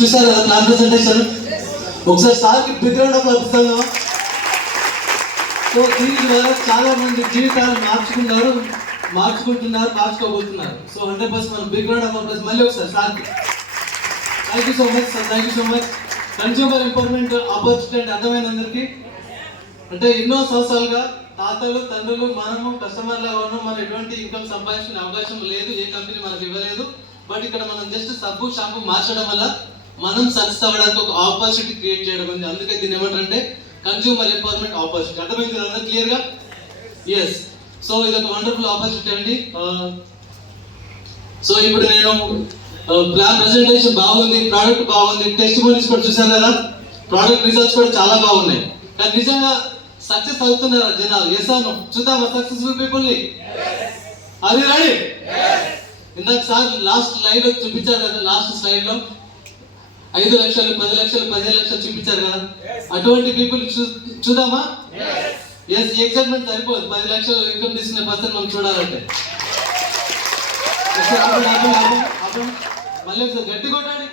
చూసారు కదా plan presentation. ఒకసారి సార్కి big round of applause. So దీని ద్వారా చాలా మంది జీవితాలను మార్చుకోబోతున్నారు. సో 100% మనం బిగ్ రౌండ్ ఆఫ్ అప్లాస్ మళ్ళీ ఒకసారి సార్కి. Thank you so much sir, thank you so much. Consumer empowerment opportunity అంటే అర్థమైన అందరికీ, అంటే ఎన్నో సంవత్సరాలుగా తాతలు తండ్రులు మనము కస్టమర్లుగా ఉన్నాం. మనం ఎటువంటి ఇన్కమ్ సంపాదించుకునే అవకాశం లేదు, ఏ కంపెనీ మనకు ఇవ్వలేదు. బట్ ఇక్కడ మనం జస్ట్ సబ్బు షాంపూ మార్చడం వల్ల మనం సక్సెస్ అవ్వడానికి ఒక ఆపర్చునిటీ క్రియేట్ చేయడం ఉంది. అందుకే దీన్ని ఏమంటారంటే కన్స్యూమర్ ఎంపవర్మెంట్ ఆపర్చునిటీ. అర్థమైంది కదా అందరూ క్లియర్గా? ఎస్. సో ఇది ఒక వండర్ఫుల్ ఆపర్చునిటీ అండి. సో ఇప్పుడు నేను ప్లాన్ ప్రెజెంటేషన్ బాగుంది, ప్రోడక్ట్ బాగుంది, టెస్టిమోనీస్ కూడా చూసారు కదా, ప్రోడక్ట్ రిజల్ట్స్ కూడా చాలా బాగున్నాయి. కానీ నిజంగా సక్సెస్ అవుతున్నారా జనాలు? ఎస్ అను చూద్దామా సక్సెస్ఫుల్ పీపుల్ ని? అది రెడీ? ఇందాక సార్ లాస్ట్ స్లైడ్ లో చూపించారు కదా, లాస్ట్ స్లైడ్ లో 5 లక్షలు 10 లక్షలు 15 లక్షలు చూపించారు కదా, అటువంటి పీపుల్ చూద్దామా? ఎస్. ఎగ్జైట్మెంట్ సరిపోదు, 10 లక్షలు ఇన్కమ్ తీసుకునే పర్సన్ మనం చూడాలంటే. మళ్ళీ ఒకసారి గట్టి కొట్టాలి.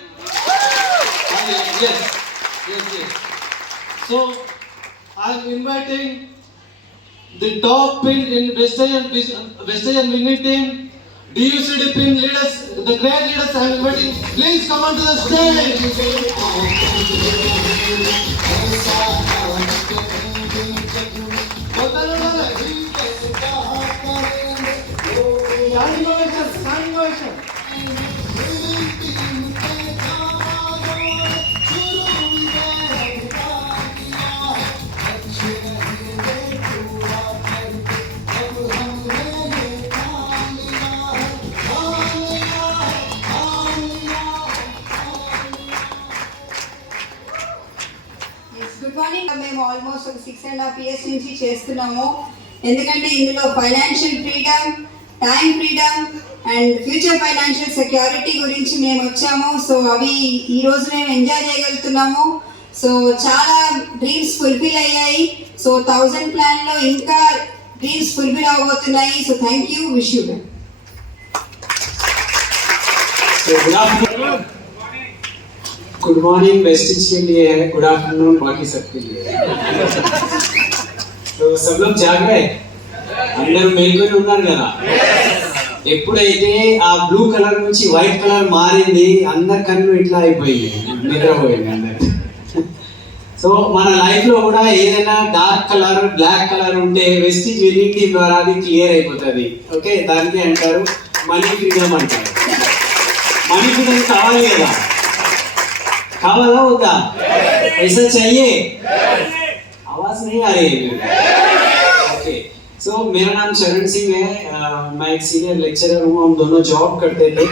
So I'm inviting the top pin in Vestige and winning team, DUCD pin leaders, the great leaders. I'm inviting, please come on to the stage. Good morning. మేము ఆల్మోస్ట్ ఒక 6.5 years నుంచి చేస్తున్నాము. ఎందుకంటే ఇందులో financial freedom, time freedom and future financial security గురించి మేము వచ్చాము. So అవి ఈరోజు మేము ఎంజాయ్ చేయగలుగుతున్నాము. సో చాలా డ్రీమ్స్ ఫుల్ఫిల్ అయ్యాయి. సో 1000 ప్లాన్లో ఇంకా డ్రీమ్స్ ఫుల్ఫిల్ అవబోతున్నాయి. So thank you, wish you. Good morning Vestige के लिए है, गुड आफ्टरनून बाकी सबके लिए. तो सब लोग जाग रहे, అందరూ మేల్కొని ఉన్నారు కదా. ఎప్పుడైతే ఆ బ్లూ కలర్ నుంచి వైట్ కలర్ మారింది, అందరి కళ్ళు ఇట్లా అయిపోయింది, నిద్రపోయింది అందరు. సో మన లైఫ్ లో కూడా ఏదైనా డార్క్ కలర్, బ్లాక్ కలర్ ఉంటే వెస్టిజ్ విన్నింగ్ టీమ్ ద్వారా అది క్లియర్ అయిపోతుంది. ఓకే, దానికి అంటారు మనీ ఫ్రీడమ్ అంటారు. మనీ ఫ్రీడమ్ కావాలి కదా, खावाला होता ऐसा चाहिए? आवाज नहीं आ रही है मेरी. ओके, सो मेरा नाम चरण सिंह है, मैं एक सीनियर लेक्चरर हूँ. हम दोनों जॉब करते थे.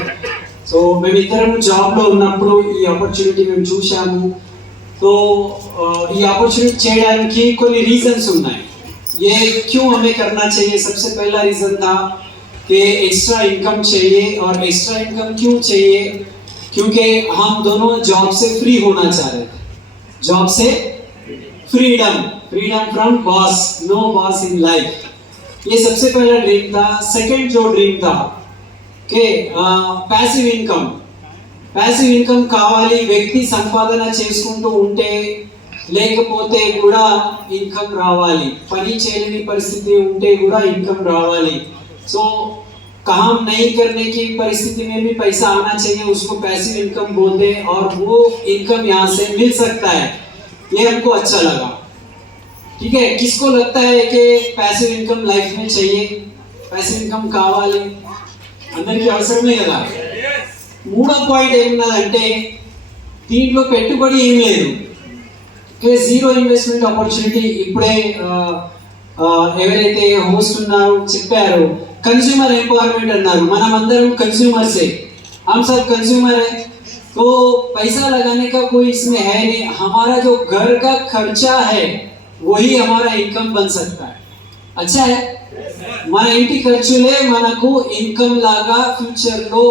సో మేమిద్దరం జాబ్లో ఉన్నప్పుడు ఈ ఆపర్చునిటీ మేము చూసాము. तो ఈ ఆపర్చునిటీ చేయడానికి కొన్ని రీజన్స్ ఉన్నాయి. ये क्यों हमें करना चाहिए? सबसे पहला रीजन था कि एक्स्ट्रा इनकम चाहिए. और एक्स्ट्रा इनकम क्यों चाहिए? क्योंकि हम दोनों जॉब से फ्री होना चाह रहे थे. जॉब से freedom from boss, no boss in life. ये सबसे पहला ड्रीम था. सेकंड जो ड्रीम था कि पैसिव इनकम కావాలి. వ్యక్తి సంపాదన చేసుకుంటూ ఉంటే లేకపోతే కూడా ఇన్కమ్ రావాలి. పని చేయలేని పరిస్థితి ఉంటే కూడా ఇన్కమ్ రావాలి. సో काम नहीं करने की परिस्थिति में भी पैसा आना चाहिए, उसको पैसिव इनकम बोलते हैं. और वो इनकम यहाँ से मिल सकता है, ये हमको अच्छा लगा. ठीक है, किसको लगता है कि पैसिव इनकम लाइफ में चाहिए? पैसिव इनकम కావాలి, అందరికీ అవసరమే కదా. మూడో పాయింట్ ఏమున్నదంటే దీంట్లో పెట్టుబడి ఏం లేదు, జీరో ఇన్వెస్ట్మెంట్ ఆపర్చునిటీ. ఇప్పుడే ఎవరైతే హోస్ట్ ఉన్నారో చెప్పారు कंज्यूमर एम्पावरमेंट अन्नारू. मनम अंदरम कंज्यूमर्स है, हम सब कंज्यूमर है. तो पैसा लगाने का कोई इसमें है नहीं. हमारा जो घर का खर्चा है वही हमारा इनकम बन सकता है. अच्छा है, మన ఇంటి ఖర్చులే మనకు ఇన్కమ్ లాగా ఫ్యూచర్ లో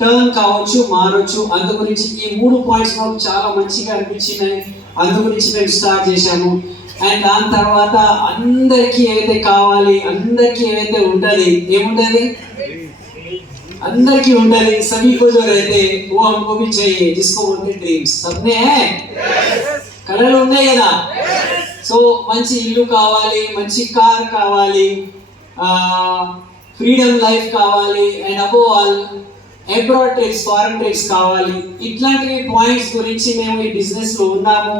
టర్న్ కావచ్చు, మారొచ్చు. అందు గురించి ఈ 3 పాయింట్స్ నాకు చాలా మంచిగా అనిపించినాయి. అందు గురించి మేము స్టార్ట్ చేశాము. అండ్ దాని తర్వాత అందరికీ ఏదైతే కావాలి, అందరికీ ఏదైతే ఉంటుంది, ఏముంటుంది अंदर की ఉండాలి सभी को जो रहते वो हमको भी चाहिए जिसको बोलते ड्रीम्स सबने है కలలు ఉన్నాయి కదా సో మంచి ఇల్లు కావాలి మంచి కార్ కావాలి ఫ్రీడమ్ లైఫ్ కావాలి and above all abroad trips foreign trips కావాలి ఇట్లాంటి పాయింట్స్ గురించి మేము ఈ బిజినెస్ లో ఉన్నాము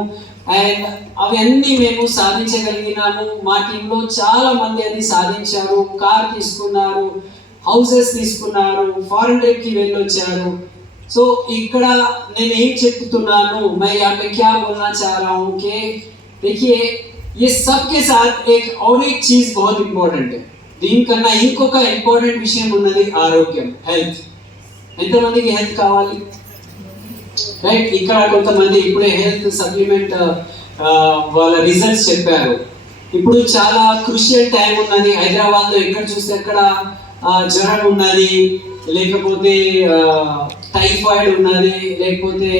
అండ్ అవన్నీ మేము సాధించగలిగినాము మా టీంలో చాలా మంది అది సాధించారు కార్ తీసుకున్నారు హౌసెస్ తీసుకున్నారు ఫారెన్ ట్రిప్ కి వెళ్ళొచ్చారు సో ఇక్కడ నేను ఏం చెప్తున్నాను मैं यहाँ पे क्या बोलना चाह रहा हूँ कि देखिए ये सब के साथ एक और एक चीज बहुत इंपॉर्टेंट है దీనికన్నా ఇంకొక ఇంపార్టెంట్ విషయం ఉన్నది ఆరోగ్యం హెల్త్ ఎంతమందికి హెల్త్ కావాలి రైట్ ఇక్కడ కొంతమంది ఇప్పుడే హెల్త్ సప్లిమెంట్ వాళ్ళ రిజల్ట్స్ చెప్పారు ఇప్పుడు చాలా క్రూషియల్ టైం ఉన్నది హైదరాబాద్లో ఎక్కడ చూస్తే అక్కడ జ్వరం ఉన్నది లేకపోతే టైఫాయిడ్ ఉన్నది లేకపోతే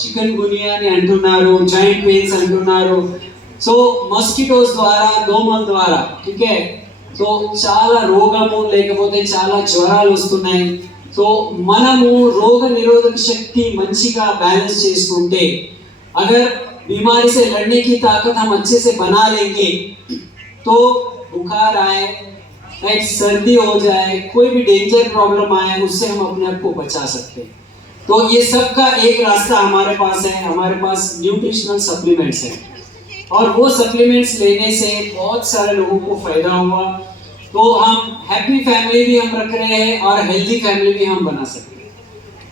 చికెన్ గునియా అని అంటున్నారు జాయింట్ పెయిన్స్ అంటున్నారు సో మస్కిటోస్ ద్వారా దోమల ద్వారా ఓకే సో చాలా రోగము లేకపోతే చాలా జ్వరాలు వస్తున్నాయి సో మనము రోగ నిరోధక శక్తి మంచిగా బ్యాలెన్స్ చేసుకుంటే अगर बीमारी से लड़ने की ताकत हम अच्छे से बना लेंगे तो बुखार आए एक सर्दी हो जाए कोई भी डेंजर प्रॉब्लम आए उससे हम अपने आप को बचा सकते हैं तो ये सब का एक रास्ता हमारे पास है हमारे पास न्यूट्रिशनल सप्लीमेंट्स हैं और वो सप्लीमेंट्स लेने से बहुत सारे लोगों को फायदा हुआ तो हम हैप्पी फैमिली भी हम रख रहे हैं और हेल्दी फैमिली भी हम बना सकते हैं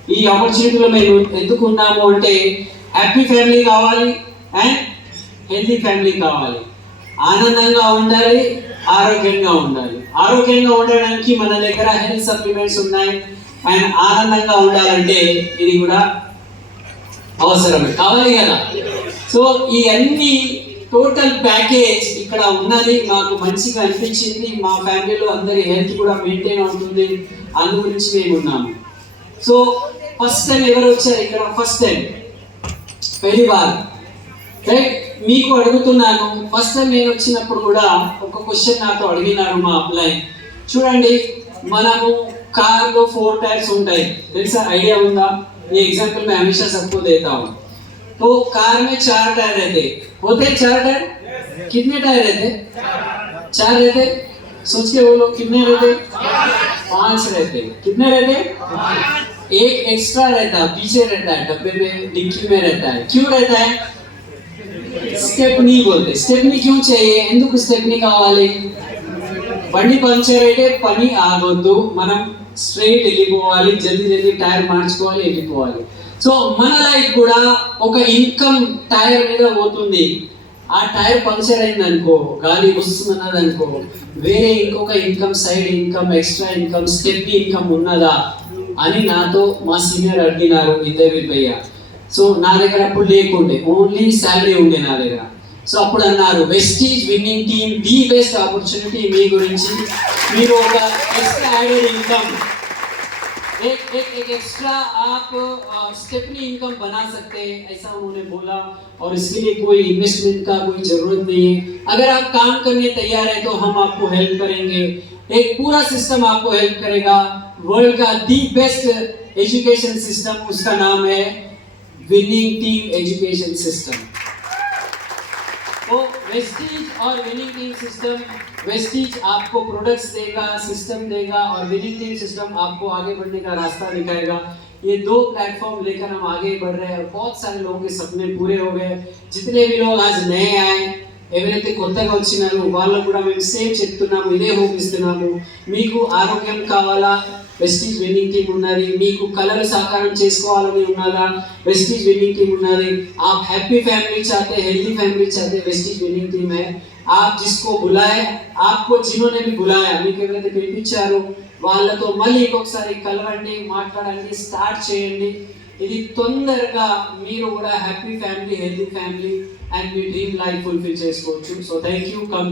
ఈ ఆపర్చునిటీలో మేము ఎందుకు ఉన్నాము అంటే హ్యాపీ ఫ్యామిలీ కావాలి అండ్ హెల్దీ ఫ్యామిలీ కావాలి ఆనందంగా ఉండాలి ఆరోగ్యంగా ఉండాలి ఆరోగ్యంగా ఉండడానికి మన దగ్గర హెల్త్ సప్లిమెంట్స్ ఉన్నాయి అండ్ ఆనందంగా ఉండాలంటే ఇది కూడా అవసరమే కావాలి కదా సో ఈ అన్ని టోటల్ ప్యాకేజ్ ఇక్కడ ఉన్నది మాకు మంచిగా అనిపించింది మా ఫ్యామిలీలో అందరి హెల్త్ కూడా మెయింటైన్ అవుతుంది అందు గురించి మేము ఉన్నాము సో ఫస్ట్ టైం ఎవరు వచ్చారు ఇక్కడ ఫస్ట్ టైం పెళ్లి వారు రైట్ మీకు అడుగుతున్నాను ఫస్ట్ టైం నేను వచ్చినప్పుడు కూడా ఒక క్వశ్చన్ నాతో అడిగినారు మా అప్లై చూడండి మనము కార్లో 4 टायर्स ఉంటాయి తెలుసా ఐడియా ఉందా ये एग्जांपल मैं हमेशा सबको देता हूँ तो कार में 4 टायर रहते होते 4 टायर कितने टायर रहते 4 रहते सोच के बोलो कितने रहते 5 रहते कितने रहते एक एक्स्ट्रा रहता पीछे रहता है डब्बे में डिक्की में रहता है क्यों रहता है स्टेपनी बोलते स्टेपनी क्यों चाहिए ఎందుకు స్టెప్నీ కావాలి బండి పంచర్ అయితే పని ఆగొద్దు మనం స్ట్రైట్ వెళ్ళిపోవాలి జల్దీ టైర్ మార్చుకోవాలి వెళ్ళిపోవాలి సో మన లైఫ్ కూడా ఒక ఇన్కమ్ టైర్ మీద పోతుంది ఆ టైర్ పంచర్ అయింది అనుకో గాలి వస్తున్నది అనుకో వేరే ఇంకొక income side income extra income step income ఉన్నదా అని నాతో మా సీనియర్ అడిగినారు ఇంటర్వ్యూ భయ్య సో నా దగ్గర అప్పుడు లేకుండే ఓన్లీ శాలరీ ఉండే నా దగ్గర సో అప్పుడు అన్నారు Vestige winning team the best opportunity మీ గురించి మీరు ఒక ఎక్స్ట్రా యాడెడ్ ఇన్కమ్ एक एक्स्ट्रा आप स्टेपनी इनकम बना सकते हैं ऐसा उन्होंने बोला और इसके लिए कोई इन्वेस्टमेंट का कोई जरूरत नहीं है अगर आप काम करने तैयार है तो हम आपको हेल्प करेंगे एक पूरा सिस्टम आपको हेल्प करेगा वर्ल्ड का दी बेस्ट एजुकेशन सिस्टम उसका नाम है विनिंग टीम एजुकेशन सिस्टम तो वेस्टीज और विनिंग टीम सिस्टम वेस्टीज आपको प्रोडक्ट्स देगा सिस्टम देगा और विनिंग टीम सिस्टम आपको आगे बढ़ने का रास्ता दिखाएगा ये 2 प्लेटफॉर्म लेकर हम आगे बढ़ रहे हैं और बहुत सारे लोगों के सपने पूरे हो गए जितने भी लोग आज नए आए ఎవరైతే కొత్తగా వచ్చినారో వాళ్ళకు కూడా మేము సేమ్ చెప్తున్నాము ఇదే హోప్ ఇస్తున్నాము మీకు ఆరోగ్యం కావాలా వెస్టీజ్ విన్నింగ్ టీम ఉన్నది మీకు కలలు సాకారం చేసుకోవాలని ఉన్నదా వెస్టీజ్ విన్నింగ్ टीम ఉన్నది आप हैप्पी फैमिली चाहते हैं हेल्दी फैमिली चाहते हैं वेस्टीज विनिंग टीम है आप जिसको बुलाए आपको जिन्होंने भी बुलाया మీకు ఎవరైతే పిలిపించారో వాళ్ళతో మళ్ళీ ఇంకొకసారి కలవండి మాట్లాడండి స్టార్ట్ చేయండి ఇది తొందరగా మీరు కూడా happy family healthy family and me dream life fulfil చేసుకోవచ్చు సో థ్యాంక్ యూ కమ్